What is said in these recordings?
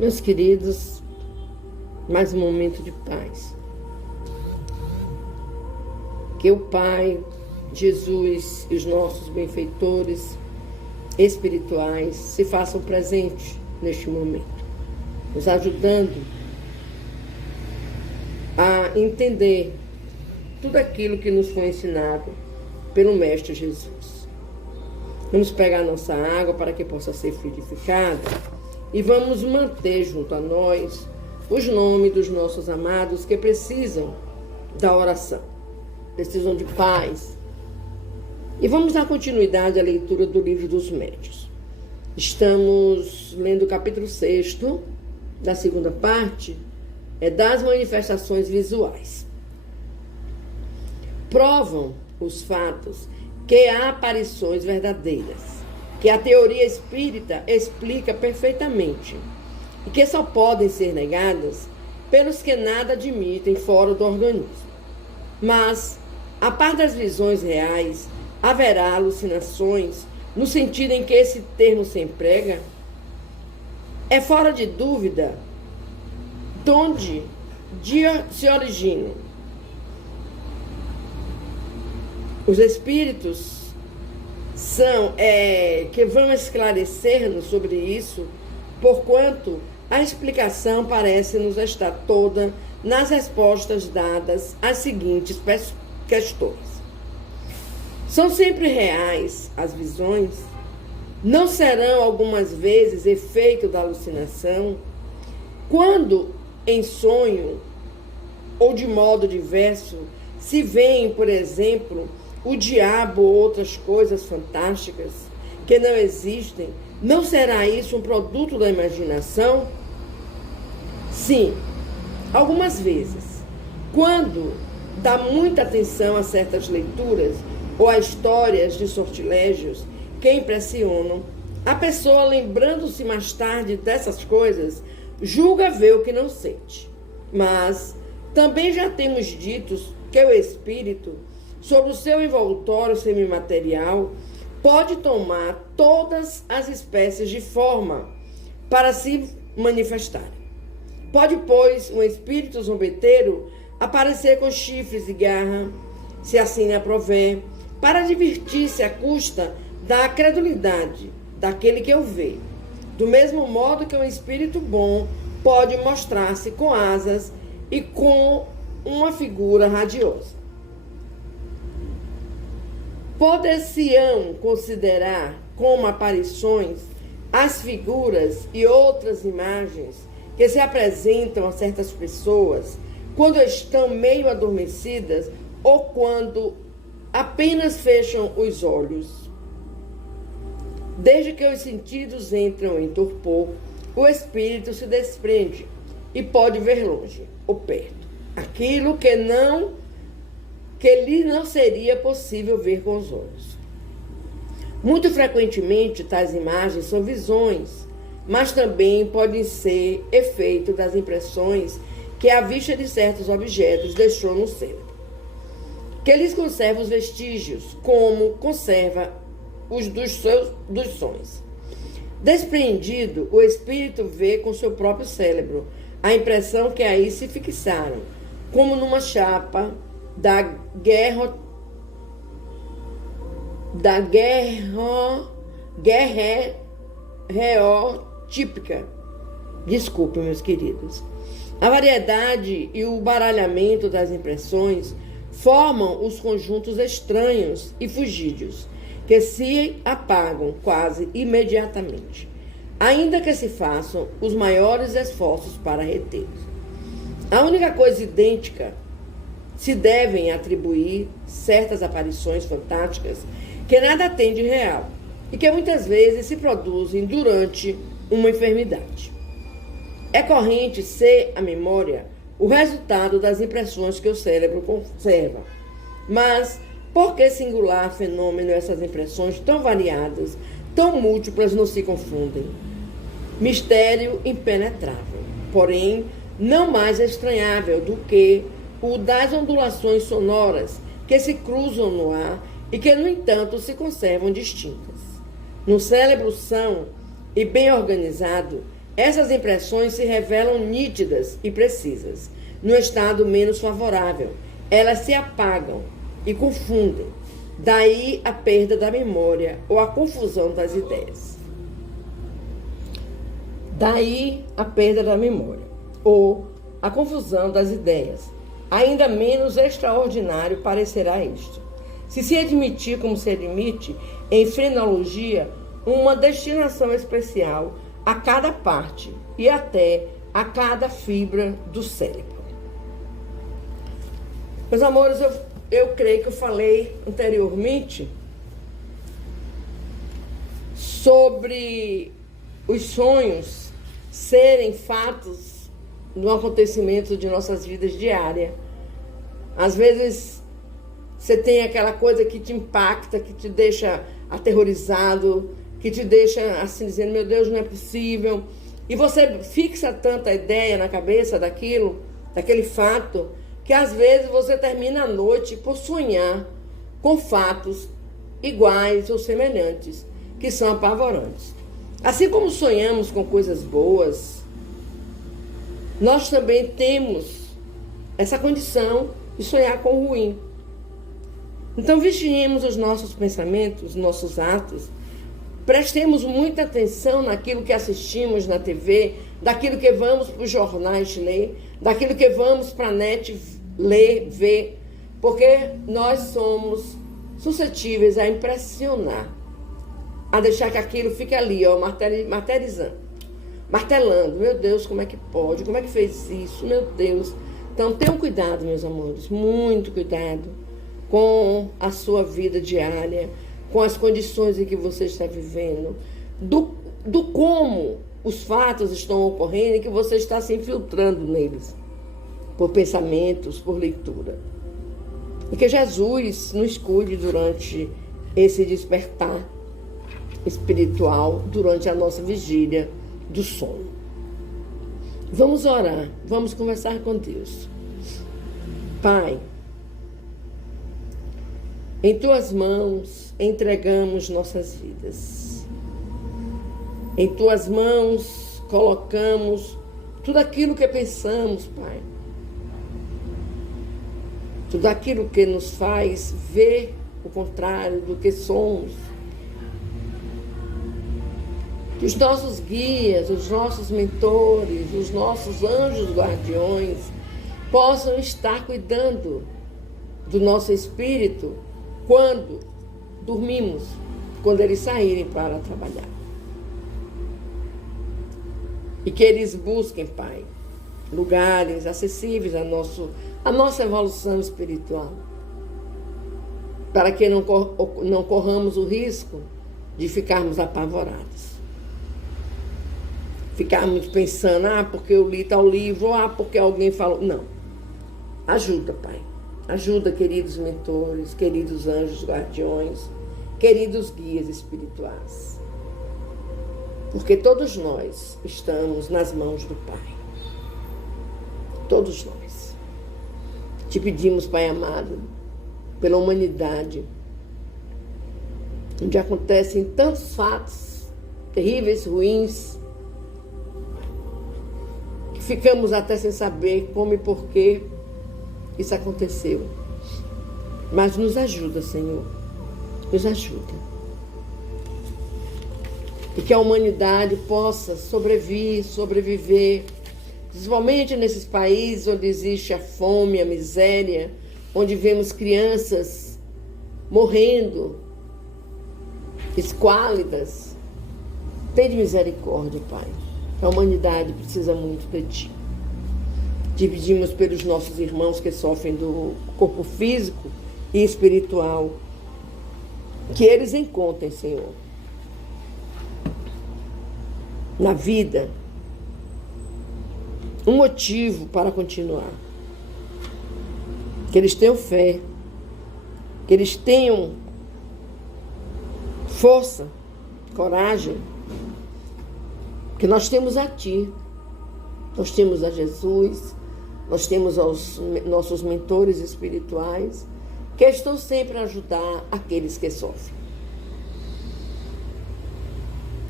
Meus queridos, mais um momento de paz. Que o Pai, Jesus e os nossos benfeitores espirituais se façam presentes neste momento, nos ajudando a entender tudo aquilo que nos foi ensinado pelo Mestre Jesus. Vamos pegar nossa água para que possa ser fluidificada e vamos manter junto a nós os nomes dos nossos amados que precisam da oração, precisam de paz. E vamos dar continuidade à leitura do Livro dos Médiuns. Estamos lendo o capítulo 6 da segunda parte, das manifestações visuais. Provam os fatos que há aparições verdadeiras, que a teoria espírita explica perfeitamente e que só podem ser negadas pelos que nada admitem fora do organismo. Mas, a par das visões reais, haverá alucinações no sentido em que esse termo se emprega? É fora de dúvida de onde se originam. Os espíritos são que vão esclarecer-nos sobre isso, porquanto a explicação parece nos estar toda nas respostas dadas às seguintes questões. São sempre reais as visões? Não serão algumas vezes efeito da alucinação? Quando em sonho ou de modo diverso se veem, por exemplo, o diabo ou outras coisas fantásticas que não existem, não será isso um produto da imaginação? Sim, algumas vezes, quando dá muita atenção a certas leituras ou a histórias de sortilégios que impressionam, a pessoa, lembrando-se mais tarde dessas coisas, julga ver o que não sente. Mas também já temos dito que o espírito, sobre o seu envoltório semimaterial, pode tomar todas as espécies de forma para se manifestar. Pode, pois, um espírito zombeteiro aparecer com chifres e garra, se assim aprover, para divertir-se à custa da credulidade daquele que o vê. Do mesmo modo que um espírito bom pode mostrar-se com asas e com uma figura radiosa. Poder-se-ão considerar como aparições as figuras e outras imagens que se apresentam a certas pessoas quando estão meio adormecidas ou quando apenas fecham os olhos. Desde que os sentidos entram em torpor, o espírito se desprende e pode ver longe ou perto aquilo que lhe não seria possível ver com os olhos. Muito frequentemente, tais imagens são visões, mas também podem ser efeito das impressões que a vista de certos objetos deixou no cérebro, que lhes conserva os vestígios, como conserva os dos sonhos. Despreendido, o espírito vê com seu próprio cérebro a impressão que aí se fixaram, como numa chapa da guerreotípica. Desculpe, meus queridos. A variedade e o baralhamento das impressões formam os conjuntos estranhos e fugídios, que se apagam quase imediatamente, ainda que se façam os maiores esforços para retê-los. A única coisa idêntica se devem atribuir certas aparições fantásticas que nada têm de real e que muitas vezes se produzem durante uma enfermidade. É corrente ser a memória o resultado das impressões que o cérebro conserva. Mas por que singular fenômeno essas impressões tão variadas, tão múltiplas, não se confundem? Mistério impenetrável, porém não mais estranhável do que o das ondulações sonoras que se cruzam no ar e que, no entanto, se conservam distintas. No cérebro são e bem organizado, essas impressões se revelam nítidas e precisas. No estado menos favorável, elas se apagam e confundem. Daí a perda da memória ou a confusão das ideias. Daí a perda da memória ou a confusão das ideias. Ainda menos extraordinário parecerá isto. Se admitir, como se admite, em frenologia, uma destinação especial a cada parte e até a cada fibra do cérebro. Meus amores, eu creio que eu falei anteriormente sobre os sonhos serem fatos do acontecimento de nossas vidas diárias. Às vezes você tem aquela coisa que te impacta, que te deixa aterrorizado, que te deixa assim dizendo, meu Deus, não é possível. E você fixa tanta ideia na cabeça daquele fato, que às vezes você termina a noite por sonhar com fatos iguais ou semelhantes, que são apavorantes. Assim como sonhamos com coisas boas, nós também temos essa condição de sonhar com o ruim. Então vigiemos os nossos pensamentos, os nossos atos, prestemos muita atenção naquilo que assistimos na TV, daquilo que vamos para os jornais ler, daquilo que vamos para a net ler, ver, porque nós somos suscetíveis a impressionar, a deixar que aquilo fique ali, ó, martelando. Meu Deus, como é que pode? Como é que fez isso? Meu Deus. Então tenham cuidado, meus amores, muito cuidado com a sua vida diária, com as condições em que você está vivendo, do como os fatos estão ocorrendo e que você está se infiltrando neles, por pensamentos, por leitura. E que Jesus nos cuide durante esse despertar espiritual, durante a nossa vigília do sono. Vamos orar, vamos conversar com Deus. Pai, em Tuas mãos entregamos nossas vidas. Em Tuas mãos colocamos tudo aquilo que pensamos, Pai. Tudo aquilo que nos faz ver o contrário do que somos. Que os nossos guias, os nossos mentores, os nossos anjos guardiões possam estar cuidando do nosso espírito quando dormimos, quando eles saírem para trabalhar. E que eles busquem, Pai, lugares acessíveis à nossa evolução espiritual, para que não corramos o risco de ficarmos apavorados. Ficarmos pensando, porque eu li tal livro, porque alguém falou. Não. Ajuda, Pai. Ajuda, queridos mentores, queridos anjos guardiões, queridos guias espirituais. Porque todos nós estamos nas mãos do Pai. Todos nós. Te pedimos, Pai amado, pela humanidade, onde acontecem tantos fatos terríveis, ruins, que ficamos até sem saber como e por que isso aconteceu. Mas nos ajuda, Senhor. Nos ajuda. E que a humanidade possa sobreviver, principalmente nesses países onde existe a fome, a miséria, onde vemos crianças morrendo, esquálidas. Tem de misericórdia, Pai. A humanidade precisa muito de Ti. Te pedimos pelos nossos irmãos que sofrem do corpo físico e espiritual, que eles encontrem, Senhor, na vida, um motivo para continuar. Que eles tenham fé, que eles tenham força, coragem, que nós temos a Ti, nós temos a Jesus, nós temos os nossos mentores espirituais, que estão sempre a ajudar aqueles que sofrem.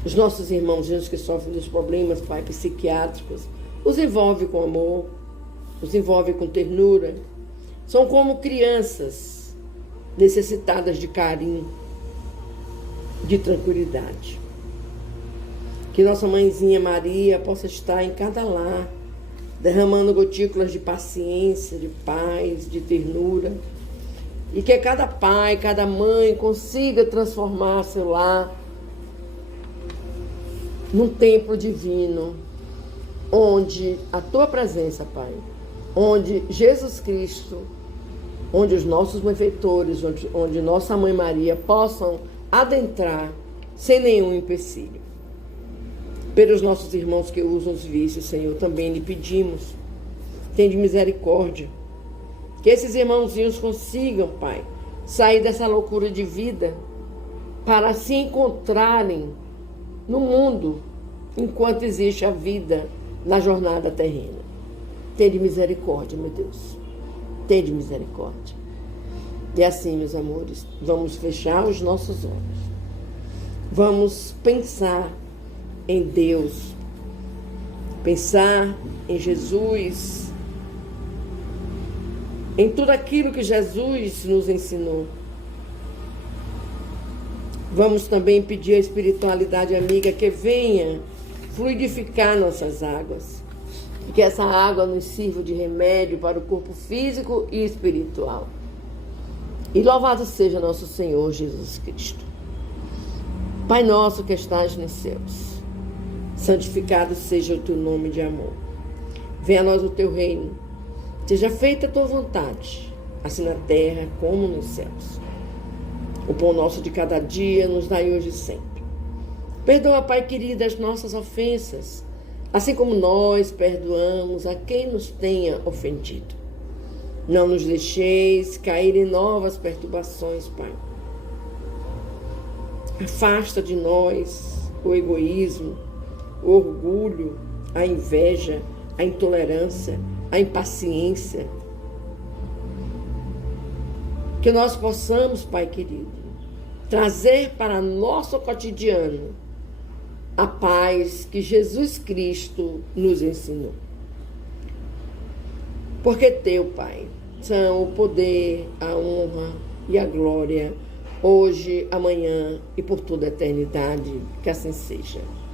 Os nossos irmãozinhos que sofrem dos problemas, Pai, psiquiátricos, os envolve com amor, os envolve com ternura. São como crianças necessitadas de carinho, de tranquilidade. Que nossa mãezinha Maria possa estar em cada lar, derramando gotículas de paciência, de paz, de ternura. E que cada pai, cada mãe consiga transformar seu lar num templo divino, onde a tua presença, Pai, onde Jesus Cristo, onde os nossos benfeitores, onde nossa Mãe Maria possam adentrar sem nenhum empecilho. Pelos nossos irmãos que usam os vícios, Senhor, também lhe pedimos, tende misericórdia, que esses irmãozinhos consigam, Pai, sair dessa loucura de vida para se encontrarem no mundo enquanto existe a vida na jornada terrena. Tende misericórdia, meu Deus. Tende misericórdia. E assim, meus amores, vamos fechar os nossos olhos. Vamos pensar em Deus. Pensar em Jesus. Em tudo aquilo que Jesus nos ensinou. Vamos também pedir à espiritualidade amiga que venha fluidificar nossas águas. E que essa água nos sirva de remédio para o corpo físico e espiritual. E louvado seja nosso Senhor Jesus Cristo. Pai nosso que estás nos céus, santificado seja o teu nome de amor. Venha a nós o teu reino. Seja feita a tua vontade, assim na terra como nos céus. O pão nosso de cada dia nos dai hoje e sempre. Perdoa, Pai querido, as nossas ofensas, assim como nós perdoamos a quem nos tenha ofendido. Não nos deixeis cair em novas perturbações, Pai. Afasta de nós o egoísmo, o orgulho, a inveja, a intolerância, a impaciência. Que nós possamos, Pai querido, trazer para nosso cotidiano a paz que Jesus Cristo nos ensinou. Porque teu, Pai, são o poder, a honra e a glória, hoje, amanhã e por toda a eternidade. Que assim seja.